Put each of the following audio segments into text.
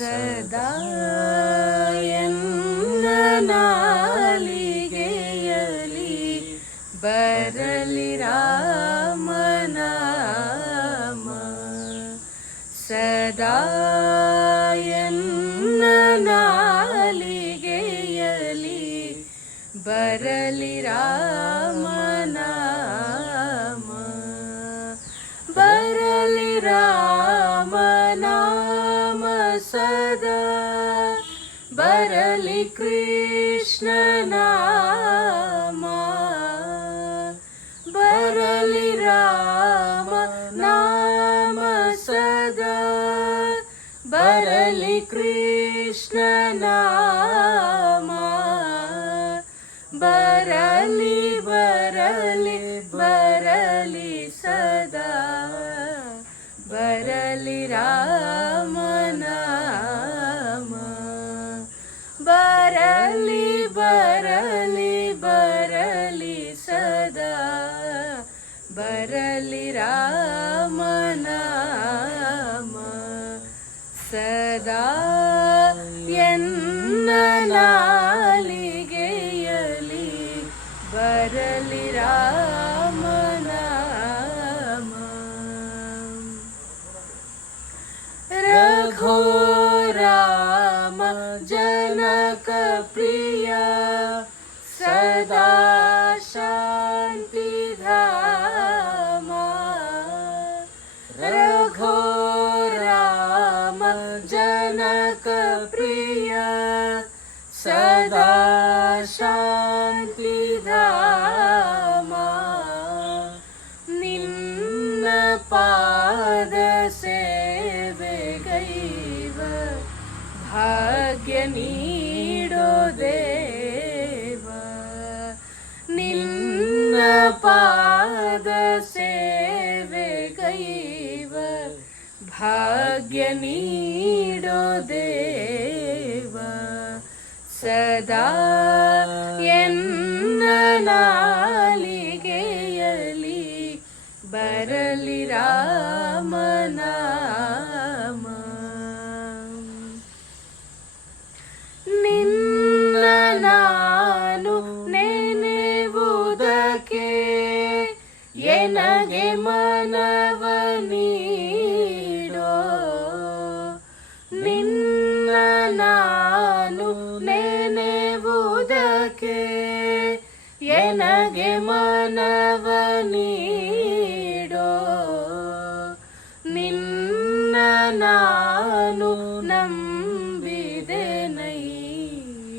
ಸದಾ ಎನ್ನ ನಾಲಿಗೆಯಲಿ ಬರಲಿ ರಾಮನಾಮ. ಸದಾ ಎನ್ನ ನಾಲಿಗೆಯಲಿ ಬರಲಿ ರಾಮನಾಮ ಸದಾ ಬರಲಿ ಕೃಷ್ಣ ನಾಮ. ಬರಲಿ ರಾಮ ನಾಮ ಸದಾ ಬರಲಿ ಕೃಷ್ಣ ನಾಮ. ಬರಲಿ ಬರಲಿ ಬರಲಿ ಸದಾ ಬರಲಿ ರಾಮ. ಬರಲಿ ರಾಮ ನಾಮ ಸದಾ ಎನ್ನ ನಾಲಿಗೆಯಲಿ ಬರಲಿ ರಾಮ ನಾಮ ರಘೋ ರಾಮ ಜನಕ ಪ್ರಿಯ ಸದಾ ಶಾಂತಿ ಧಾಮ ನಿನ್ನ ಪಾದ ಸೇವೆಗೈವ ಭಾಗ್ಯ ನೀಡೋ ದೇವ ನಿನ್ನ ಪಾದ ಸೇವೆಗೈವ ಭಾಗ್ಯ ನೀಡೋ ದೇವ ಸದಾ ಎನ್ನ ನಾಲಿಗೆಯಲಿ ಬರಲಿ ರಾಮನಾಮ ನಿನ್ನ ನಾನು ನೆನೆವುದಕ್ಕೆ ಎನಗೆ ಮನವ ಎನಗೆ ಮನವ ನೀಡೋ. ನಿನ್ನ ನಾನು ನಂಬಿದೆನೈ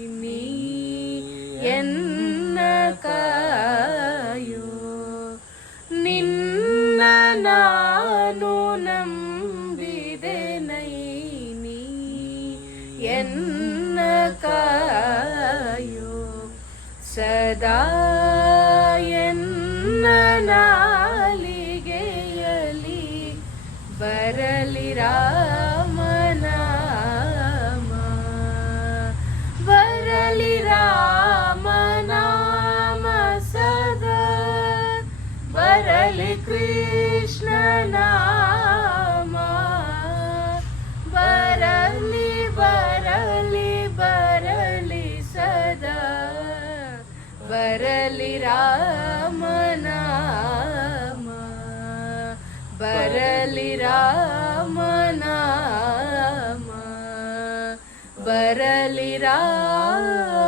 ನೀ ಎನ್ನ ಕಾಯೋ. ನಿನ್ನ ನಾನು ನಂಬಿದೆನೈ ನೀ ಎನ್ನ ಬರಲಿ ರಾಮ ನಾಮ ಬರಲಿ ರಾಮ ನಾಮ ಬರಲಿ ರಾಮ